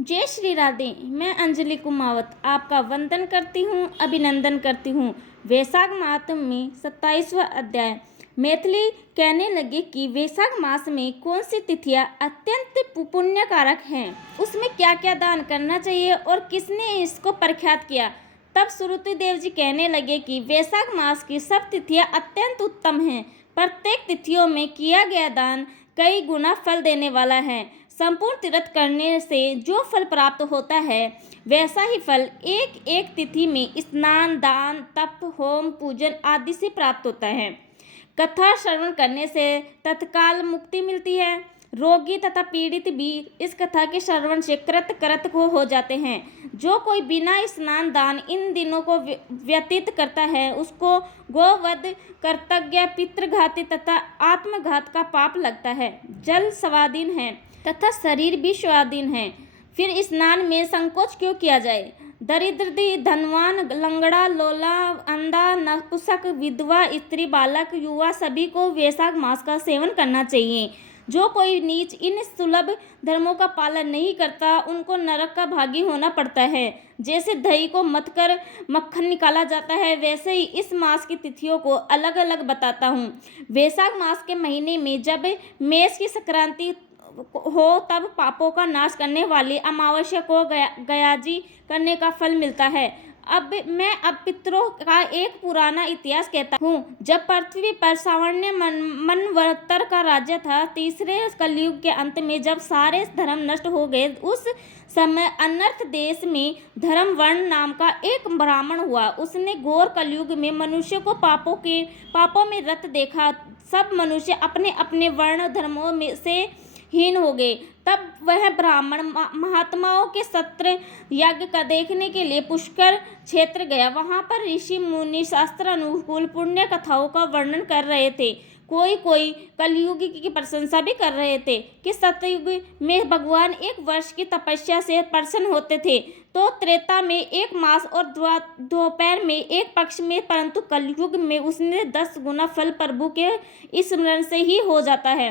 जय श्री राधे। मैं अंजलि कुमावत आपका वंदन करती हूँ, अभिनंदन करती हूँ। वैशाख माह में 27वां अध्याय। मैथिली कहने लगे कि वैशाख मास में कौन सी तिथियां अत्यंत पुण्यकारक हैं, उसमें क्या क्या दान करना चाहिए और किसने इसको प्रख्यात किया। तब सुरुति देव जी कहने लगे कि वैशाख मास की सब तिथियां अत्यंत उत्तम हैं। प्रत्येक तिथियों में किया गया दान कई गुना फल देने वाला है। संपूर्ण तीर्थ करने से जो फल प्राप्त होता है, वैसा ही फल एक एक तिथि में स्नान, दान, तप, होम, पूजन आदि से प्राप्त होता है। कथा श्रवण करने से तत्काल मुक्ति मिलती है। रोगी तथा पीड़ित भी इस कथा के श्रवण से कृत को हो जाते हैं। जो कोई बिना स्नान दान इन दिनों को व्यतीत करता है, उसको गोवध, कर्तव्य, पितृघाती तथा आत्मघात का पाप लगता है। जल स्वाधीन है तथा शरीर भी स्वाधीन है, फिर स्नान में संकोच क्यों किया जाए। दरिद्र, धनवान, लंगड़ा, लोला, अंधा, नपुंसक, विधवा, स्त्री, बालक, युवा सभी को वैशाख मास का सेवन करना चाहिए। जो कोई नीच इन सुलभ धर्मों का पालन नहीं करता, उनको नरक का भागी होना पड़ता है। जैसे दही को मथ कर मक्खन निकाला जाता है, वैसे ही इस मास की तिथियों को अलग अलग बताता हूँ। वैशाख मास के महीने में जब मेष की संक्रांति हो, तब पापों का नाश करने वाली अमावस्या को गयाजी करने का फल मिलता है। अब पितरों का एक पुराना इतिहास कहता हूँ। जब पृथ्वी पर सावण्य मनवंतर का राज्य था, तीसरे कलयुग के अंत में जब सारे धर्म नष्ट हो गए, उस समय अनर्थ देश में धर्मवर्ण नाम का एक ब्राह्मण हुआ। उसने घोर कलयुग में मनुष्य को पापों में रत देखा। सब मनुष्य अपने अपने वर्ण धर्मों में से हीन हो गए। तब वह ब्राह्मण महात्माओं के सत्र यज्ञ का देखने के लिए पुष्कर क्षेत्र गया। वहां पर ऋषि मुनि शास्त्र अनुकूल पुण्य कथाओं का वर्णन कर रहे थे। कोई कलयुग की प्रशंसा भी कर रहे थे कि सतयुग में भगवान एक वर्ष की तपस्या से प्रसन्न होते थे, तो त्रेता में एक मास और दोपहर में एक पक्ष में, परंतु कलयुग में उसने 10 गुना फल प्रभु के स्मरण से ही हो जाता है।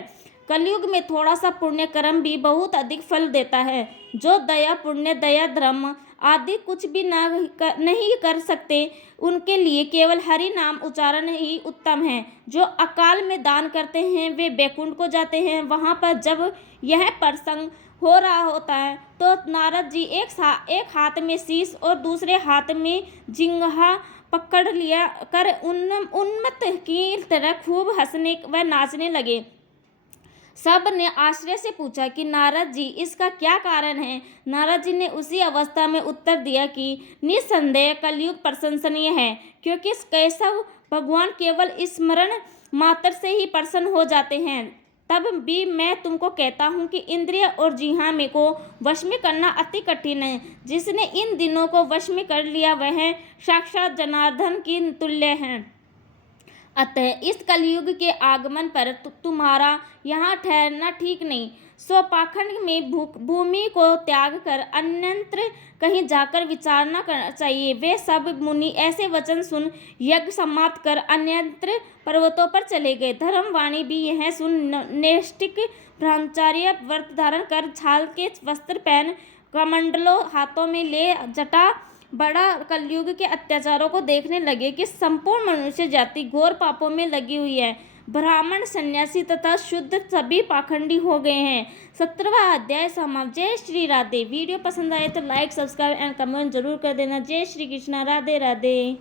कलयुग में थोड़ा सा पुण्य कर्म भी बहुत अधिक फल देता है। जो दया, पुण्य, दया, धर्म आदि कुछ भी नहीं कर सकते, उनके लिए केवल हरि नाम उच्चारण ही उत्तम है। जो अकाल में दान करते हैं, वे बैकुंठ को जाते हैं। वहां पर जब यह प्रसंग हो रहा होता है, तो नारद जी एक हाथ में शीश और दूसरे हाथ में जिंघा पकड़ लिया कर उन्मत्त की तरह खूब हंसने व नाचने लगे। सब ने आश्चर्य से पूछा कि नारद जी, इसका क्या कारण है। नारद जी ने उसी अवस्था में उत्तर दिया कि निस्संदेह कलयुग प्रशंसनीय है, क्योंकि केशव भगवान केवल स्मरण मात्र से ही प्रसन्न हो जाते हैं। तब भी मैं तुमको कहता हूँ कि इंद्रिय और जिह्वा में को वश में करना अति कठिन है। जिसने इन दिनों को वश में कर लिया, वह साक्षात जनार्दन की तुल्य है। अतः इस कलयुग के आगमन पर तुम्हारा यहाँ ठहरना ठीक नहीं। सो पाखंड में भूमि को त्याग कर अन्यत्र कहीं जाकर विचारना करना चाहिए। वे सब मुनि ऐसे वचन सुन यज्ञ समाप्त कर अन्यत्र पर्वतों पर चले गए। धर्मवाणी भी यह सुन नैष्ठिक ब्रह्मचार्य व्रत धारण कर, छाल के वस्त्र पहन, कमंडलों हाथों में ले जटा बड़ा कलयुग के अत्याचारों को देखने लगे कि संपूर्ण मनुष्य जाति घोर पापों में लगी हुई है। ब्राह्मण, सन्यासी तथा शुद्ध सभी पाखंडी हो गए हैं। 17वां अध्याय समाप्त। जय श्री राधे। वीडियो पसंद आए तो लाइक, सब्सक्राइब एंड कमेंट जरूर कर देना। जय श्री कृष्णा। राधे राधे।